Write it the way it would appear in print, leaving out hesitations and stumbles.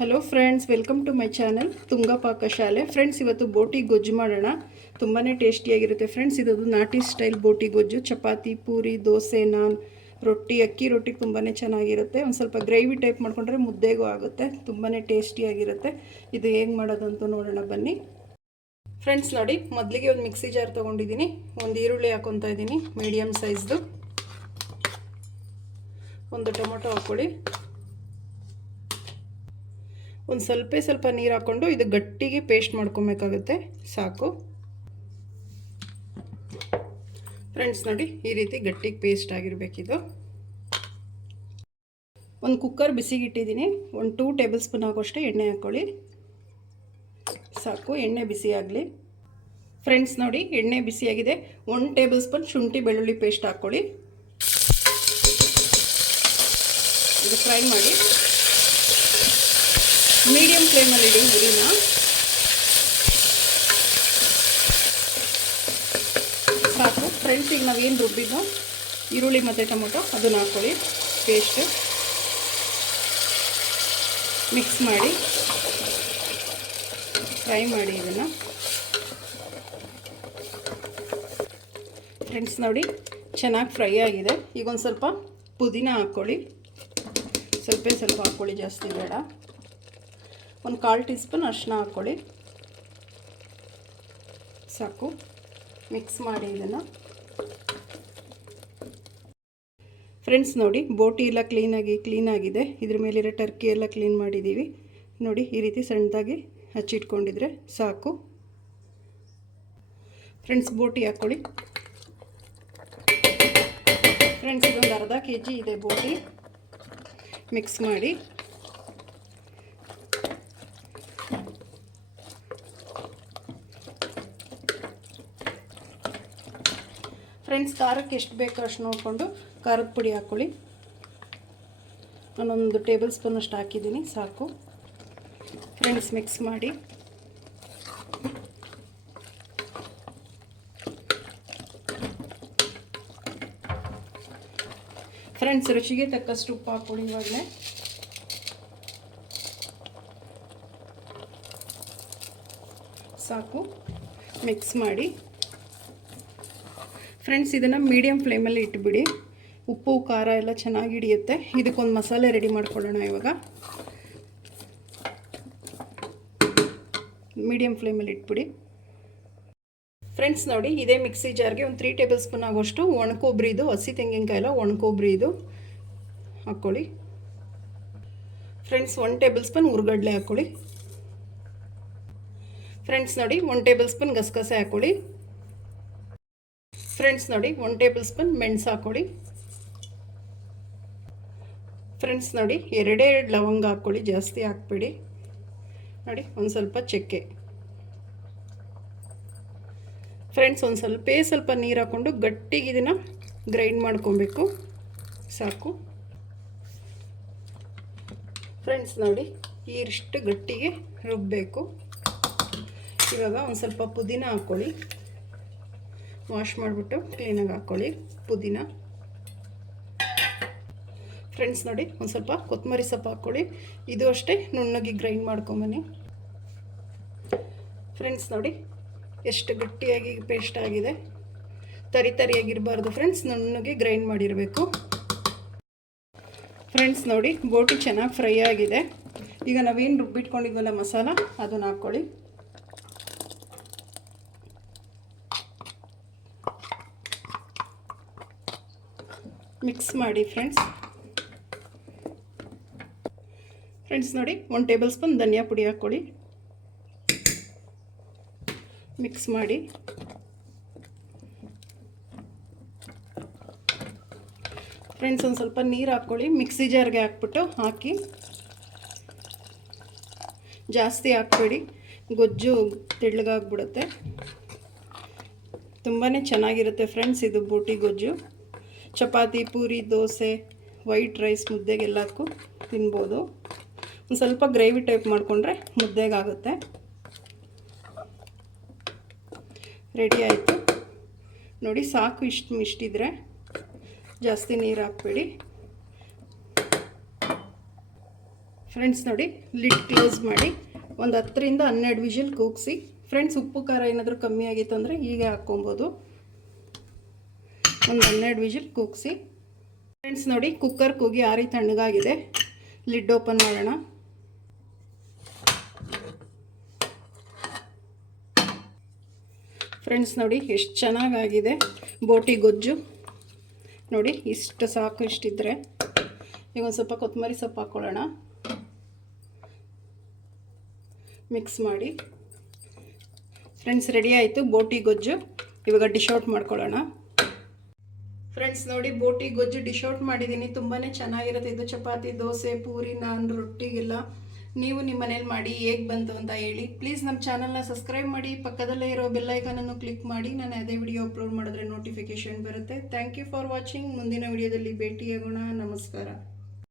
Hello friends, welcome to my channel Tunga ಪಾಕಶಾಲೆ. Friends, ಇವತ್ತು ಬೋಟಿ ಗೊಜ್ಜು ಮಾಡೋಣ. ತುಂಬಾ ಟೇಸ್ಟಿಯಾಗಿರುತ್ತೆ ಫ್ರೆಂಡ್ಸ್. ಇದು ನಾಟಿ ಸ್ಟೈಲ್ ಬೋಟಿ ಗೊಜ್ಜು. ಚಪಾತಿ, ಪೂರಿ, ದೋಸೆ, ನಾನ್, ರೊಟ್ಟಿ, ಅಕ್ಕಿ ರೊಟ್ಟಿಗೆ ತುಂಬಾ ಚೆನ್ನಾಗಿರುತ್ತೆ. ಒಂದು ಸ್ವಲ್ಪ ಗ್ರೇವಿ ಟೈಪ್ ಮಾಡಿಕೊಂಡ್ರೆ ಮುದ್ದೆಗೂ ಆಗುತ್ತೆ. ತುಂಬಾ ಟೇಸ್ಟಿಯಾಗಿರುತ್ತೆ. ಇದು ಹೇಗೆ ಮಾಡೋದಂತ ನೋಡೋಣ ಬನ್ನಿ ಫ್ರೆಂಡ್ಸ್. ನೋಡಿ, ಮೊದಲಿಗೆ ಒಂದು ಮಿಕ್ಸಿ ಜಾರ್ ತೊಗೊಂಡಿದ್ದೀನಿ. ಒಂದು ಈರುಳ್ಳಿ ಹಾಕ್ಕೊತಾ ಇದ್ದೀನಿ ಮೀಡಿಯಮ್ ಸೈಜ್ದು. ಒಂದು ಟೊಮೊಟೊ ಹಾಕ್ಕೊಳ್ಳಿ. ಒಂದು ಸ್ವಲ್ಪ ನೀರು ಹಾಕ್ಕೊಂಡು ಇದು ಗಟ್ಟಿಗೆ ಪೇಸ್ಟ್ ಮಾಡ್ಕೊಬೇಕಾಗುತ್ತೆ. ಸಾಕು ಫ್ರೆಂಡ್ಸ್. ನೋಡಿ, ಈ ರೀತಿ ಗಟ್ಟಿಗೆ ಪೇಸ್ಟ್ ಆಗಿರಬೇಕಿದು. ಒಂದು ಕುಕ್ಕರ್ ಬಿಸಿಗಿಟ್ಟಿದ್ದೀನಿ. ಒಂದು 2 ಟೇಬಲ್ ಸ್ಪೂನ್ ಆಗೋಷ್ಟು ಎಣ್ಣೆ ಹಾಕ್ಕೊಳ್ಳಿ. ಸಾಕು, ಎಣ್ಣೆ ಬಿಸಿ ಆಗಲಿ ಫ್ರೆಂಡ್ಸ್. ನೋಡಿ, ಎಣ್ಣೆ ಬಿಸಿಯಾಗಿದೆ. 1 ಟೇಬಲ್ ಸ್ಪೂನ್ ಶುಂಠಿ ಬೆಳ್ಳುಳ್ಳಿ ಪೇಸ್ಟ್ ಹಾಕ್ಕೊಳ್ಳಿ. ಇದು ಫ್ರೈ ಮಾಡಿ. ಮೀಡಿಯಮ್ ಫ್ಲೇಮಲ್ಲಿ ಇಡಿ ಉರಿನ. ಸಾಕು ಫ್ರೆಂಡ್ಸ್. ಈಗ ನಾವೇನು ರುಬ್ಬಿದ್ದೋ ಈರುಳ್ಳಿ ಮತ್ತು ಟೊಮೊಟೊ ಅದನ್ನು ಹಾಕ್ಕೊಳ್ಳಿ. ಪೇಸ್ಟ್ ಮಿಕ್ಸ್ ಮಾಡಿ ಫ್ರೈ ಮಾಡಿ ಇದನ್ನು ಫ್ರೆಂಡ್ಸ್. ನೋಡಿ, ಚೆನ್ನಾಗಿ ಫ್ರೈ ಆಗಿದೆ. ಈಗ ಒಂದು ಸ್ವಲ್ಪ ಪುದೀನ ಹಾಕ್ಕೊಳ್ಳಿ. ಸ್ವಲ್ಪ ಹಾಕ್ಕೊಳ್ಳಿ, ಜಾಸ್ತಿ ಬೇಡ. ಒಂದು 1/4 ಟೀ ಸ್ಪೂನ್ ಅರಿಶಿನ ಹಾಕ್ಕೊಳ್ಳಿ. ಸಾಕು, ಮಿಕ್ಸ್ ಮಾಡಿ ಇದನ್ನು ಫ್ರೆಂಡ್ಸ್. ನೋಡಿ, ಬೋಟಿ ಎಲ್ಲ ಕ್ಲೀನಾಗಿದೆ. ಇದ್ರ ಮೇಲಿರೋ ಟರ್ಕಿ ಎಲ್ಲ ಕ್ಲೀನ್ ಮಾಡಿದ್ದೀವಿ. ನೋಡಿ, ಈ ರೀತಿ ಸಣ್ಣದಾಗಿ ಹಚ್ಚಿಟ್ಕೊಂಡಿದ್ರೆ ಸಾಕು ಫ್ರೆಂಡ್ಸ್. ಬೋಟಿ ಹಾಕ್ಕೊಳ್ಳಿ ಫ್ರೆಂಡ್ಸ್. ಇದೊಂದು ಅರ್ಧ kg ಇದೆ ಬೋಟಿ. ಮಿಕ್ಸ್ ಮಾಡಿ ಫ್ರೆಂಡ್ಸ್. ಖಾರಕ್ಕೆ ಎಷ್ಟು ಬೇಕೋ ಅಷ್ಟು ನೋಡಿಕೊಂಡು ಖಾರದ ಪುಡಿ ಹಾಕ್ಕೊಳ್ಳಿ. ನಾನೊಂದು ಟೇಬಲ್ ಸ್ಪೂನ್ ಅಷ್ಟು ಹಾಕಿದ್ದೀನಿ. ಸಾಕು ಫ್ರೆಂಡ್ಸ್. ಮಿಕ್ಸ್ ಮಾಡಿ ಫ್ರೆಂಡ್ಸ್. ರುಚಿಗೆ ತಕ್ಕಷ್ಟು ಉಪ್ಪು ಹಾಕ್ಕೊಳ್ಳಿ. ಇವಾಗಲೇ ಸಾಕು, ಮಿಕ್ಸ್ ಮಾಡಿ ಫ್ರೆಂಡ್ಸ್. ಇದನ್ನು ಮೀಡಿಯಮ್ ಫ್ಲೇಮಲ್ಲಿ ಇಟ್ಬಿಡಿ. ಉಪ್ಪು ಖಾರ ಎಲ್ಲ ಚೆನ್ನಾಗಿ ಹಿಡಿಯುತ್ತೆ. ಇದಕ್ಕೊಂದು ಮಸಾಲೆ ರೆಡಿ ಮಾಡ್ಕೊಳ್ಳೋಣ ಇವಾಗ. ಮೀಡಿಯಮ್ ಫ್ಲೇಮಲ್ಲಿ ಇಟ್ಬಿಡಿ ಫ್ರೆಂಡ್ಸ್. ನೋಡಿ, ಇದೇ ಮಿಕ್ಸಿ ಜಾರ್ಗೆ ಒಂದು 3 ಟೇಬಲ್ ಸ್ಪೂನ್ ಆಗೋಷ್ಟು ಒಣಕೊಬ್ಬರಿದು, ಹಸಿ ತೆಂಗಿನಕಾಯಿ ಎಲ್ಲ ಒಣಕೊಬ್ಬರಿದು ಹಾಕ್ಕೊಳ್ಳಿ ಫ್ರೆಂಡ್ಸ್. 1 ಟೇಬಲ್ ಸ್ಪೂನ್ ಹುರ್ಗಡ್ಲೆ ಹಾಕ್ಕೊಳ್ಳಿ ಫ್ರೆಂಡ್ಸ್. ನೋಡಿ, 1 ಟೇಬಲ್ ಸ್ಪೂನ್ ಗಸಗಸೆ ಹಾಕ್ಕೊಳ್ಳಿ ಫ್ರೆಂಡ್ಸ್. ನೋಡಿ, 1 ಟೇಬಲ್ ಸ್ಪೂನ್ ಮೆಣಸು ಹಾಕ್ಕೊಳ್ಳಿ ಫ್ರೆಂಡ್ಸ್. ನೋಡಿ, 2 ಲವಂಗ ಹಾಕ್ಕೊಳ್ಳಿ, ಜಾಸ್ತಿ ಹಾಕ್ಬೇಡಿ. ನೋಡಿ, ಒಂದು ಸ್ವಲ್ಪ ಚಕ್ಕೆ ಫ್ರೆಂಡ್ಸ್. ಒಂದು ಸ್ವಲ್ಪ ನೀರು ಹಾಕ್ಕೊಂಡು ಗಟ್ಟಿಗೆ ಇದನ್ನು ಗ್ರೈಂಡ್ ಮಾಡ್ಕೊಬೇಕು. ಸಾಕು ಫ್ರೆಂಡ್ಸ್. ನೋಡಿ, ಇಷ್ಟು ಗಟ್ಟಿಗೆ ರುಬ್ಬಬೇಕು. ಇವಾಗ ಒಂದು ಸ್ವಲ್ಪ ಪುದೀನ ಹಾಕ್ಕೊಳ್ಳಿ. ವಾಶ್ ಮಾಡಿಬಿಟ್ಟು ಕ್ಲೀನಾಗಿ ಹಾಕ್ಕೊಳ್ಳಿ ಪುದೀನ ಫ್ರೆಂಡ್ಸ್. ನೋಡಿ, ಒಂದು ಸ್ವಲ್ಪ ಕೊತ್ತಂಬರಿ ಸೊಪ್ಪು ಹಾಕ್ಕೊಳ್ಳಿ. ಇದು ಅಷ್ಟೇ ನುಣ್ಣಗೆ ಗ್ರೈಂಡ್ ಮಾಡ್ಕೊಂಬನ್ನಿ ಫ್ರೆಂಡ್ಸ್. ನೋಡಿ, ಎಷ್ಟು ಗಟ್ಟಿಯಾಗಿ ಪೇಸ್ಟ್ ಆಗಿದೆ. ತರಿಯಾಗಿರಬಾರ್ದು ಫ್ರೆಂಡ್ಸ್, ನುಣ್ಣಗೆ ಗ್ರೈಂಡ್ ಮಾಡಿರಬೇಕು ಫ್ರೆಂಡ್ಸ್. ನೋಡಿ, ಬೋಟಿ ಚೆನ್ನಾಗಿ ಫ್ರೈ ಆಗಿದೆ. ಈಗ ನಾವೇನು ರುಬ್ಬಿಟ್ಕೊಂಡಿದ್ವಲ್ಲ ಮಸಾಲ, ಅದನ್ನು ಹಾಕ್ಕೊಳ್ಳಿ. ಮಿಕ್ಸ್ ಮಾಡಿ ಫ್ರೆಂಡ್ಸ್. ನೋಡಿ, 1 ಟೇಬಲ್ ಸ್ಪೂನ್ ಧನಿಯಾ ಪುಡಿ ಹಾಕ್ಕೊಳ್ಳಿ. ಮಿಕ್ಸ್ ಮಾಡಿ ಫ್ರೆಂಡ್ಸ್. ಒಂದು ಸ್ವಲ್ಪ ನೀರು ಹಾಕ್ಕೊಳ್ಳಿ. ಮಿಕ್ಸಿ ಜಾರ್ಗೆ ಹಾಕಿ. ಜಾಸ್ತಿ ಹಾಕ್ಬೇಡಿ, ಗೊಜ್ಜು ತೆಳ್ಳಗಾಗ್ಬಿಡುತ್ತೆ. ತುಂಬಾ ಚೆನ್ನಾಗಿರುತ್ತೆ ಫ್ರೆಂಡ್ಸ್ ಇದು ಬೋಟಿ ಗೊಜ್ಜು. ಚಪಾತಿ, ಪೂರಿ, ದೋಸೆ, ವೈಟ್ ರೈಸ್, ಮುದ್ದೆಗೆಲ್ಲಕ್ಕೂ ತಿನ್ಬೋದು. ಒಂದು ಸ್ವಲ್ಪ ಗ್ರೇವಿ ಟೈಪ್ ಮಾಡಿಕೊಂಡ್ರೆ ಮುದ್ದೆಗಾಗುತ್ತೆ. ರೆಡಿ ಆಯಿತು ನೋಡಿ. ಸಾಕು, ಇಷ್ಟಿದ್ರೆ ಜಾಸ್ತಿ ನೀರು ಹಾಕ್ಬೇಡಿ. ಫ್ರೆಂಡ್ಸ್ ನೋಡಿ, ಲಿಡ್ ಕ್ಲೋಸ್ ಮಾಡಿ ಒಂದು 10ರಿಂದ 12 ವಿಷಲ್ ಕೂಗಿಸಿ. ಫ್ರೆಂಡ್ಸ್, ಉಪ್ಪು ಖಾರ ಏನಾದರೂ ಕಮ್ಮಿ ಆಗಿತ್ತು ಅಂದರೆ ಹೀಗೆ ಹಾಕ್ಕೊಬೋದು. ಒಂದು 12 ವಿಷಲ್ ಕೂಗಿಸಿ. ಫ್ರೆಂಡ್ಸ್ ನೋಡಿ, ಕುಕ್ಕರ್ ಕೂಗಿ ಆರಿ ತಣ್ಣಗಾಗಿದೆ. ಲಿಡ್ ಓಪನ್ ಮಾಡೋಣ. ಫ್ರೆಂಡ್ಸ್ ನೋಡಿ, ಎಷ್ಟು ಚೆನ್ನಾಗಾಗಿದೆ ಬೋಟಿ ಗೊಜ್ಜು. ನೋಡಿ, ಇಷ್ಟು ಸಾಕು. ಇಷ್ಟಿದ್ರೆ ಈಗ ಒಂದು ಸ್ವಲ್ಪ ಕೊತ್ತಂಬರಿ ಸೊಪ್ಪು ಹಾಕ್ಕೊಳ್ಳೋಣ. ಮಿಕ್ಸ್ ಮಾಡಿ. ಫ್ರೆಂಡ್ಸ್, ರೆಡಿ ಆಯಿತು ಬೋಟಿ ಗೊಜ್ಜು. ಇವಾಗ ಡಿಶ್ ಔಟ್ ಮಾಡ್ಕೊಳ್ಳೋಣ. ಫ್ರೆಂಡ್ಸ್ ನೋಡಿ, ಬೋಟಿ ಗೊಜ್ಜು ಡಿಶ್ ಔಟ್ ಮಾಡಿದ್ದೀನಿ. ತುಂಬಾ ಚೆನ್ನಾಗಿರುತ್ತೆ ಇದು. ಚಪಾತಿ, ದೋಸೆ, ಪೂರಿ, ನಾನ್, ರೊಟ್ಟಿಗೆಲ್ಲ ನೀವು ನಿಮ್ಮ ಮನೇಲಿ ಮಾಡಿ ಹೇಗೆ ಬಂತು ಅಂತ ಹೇಳಿ. ಪ್ಲೀಸ್ ನಮ್ಮ ಚಾನಲ್ನ ಸಬ್ಸ್ಕ್ರೈಬ್ ಮಾಡಿ, ಪಕ್ಕದಲ್ಲೇ ಇರೋ ಬೆಲ್ ಐಕಾನನ್ನು ಕ್ಲಿಕ್ ಮಾಡಿ. ನಾನು ಅದೇ ವಿಡಿಯೋ ಅಪ್ಲೋಡ್ ಮಾಡಿದ್ರೆ ನೋಟಿಫಿಕೇಶನ್ ಬರುತ್ತೆ. Thank you for watching. ಮುಂದಿನ ವಿಡಿಯೋದಲ್ಲಿ ಭೇಟಿಯಾಗೋಣ. ನಮಸ್ಕಾರ.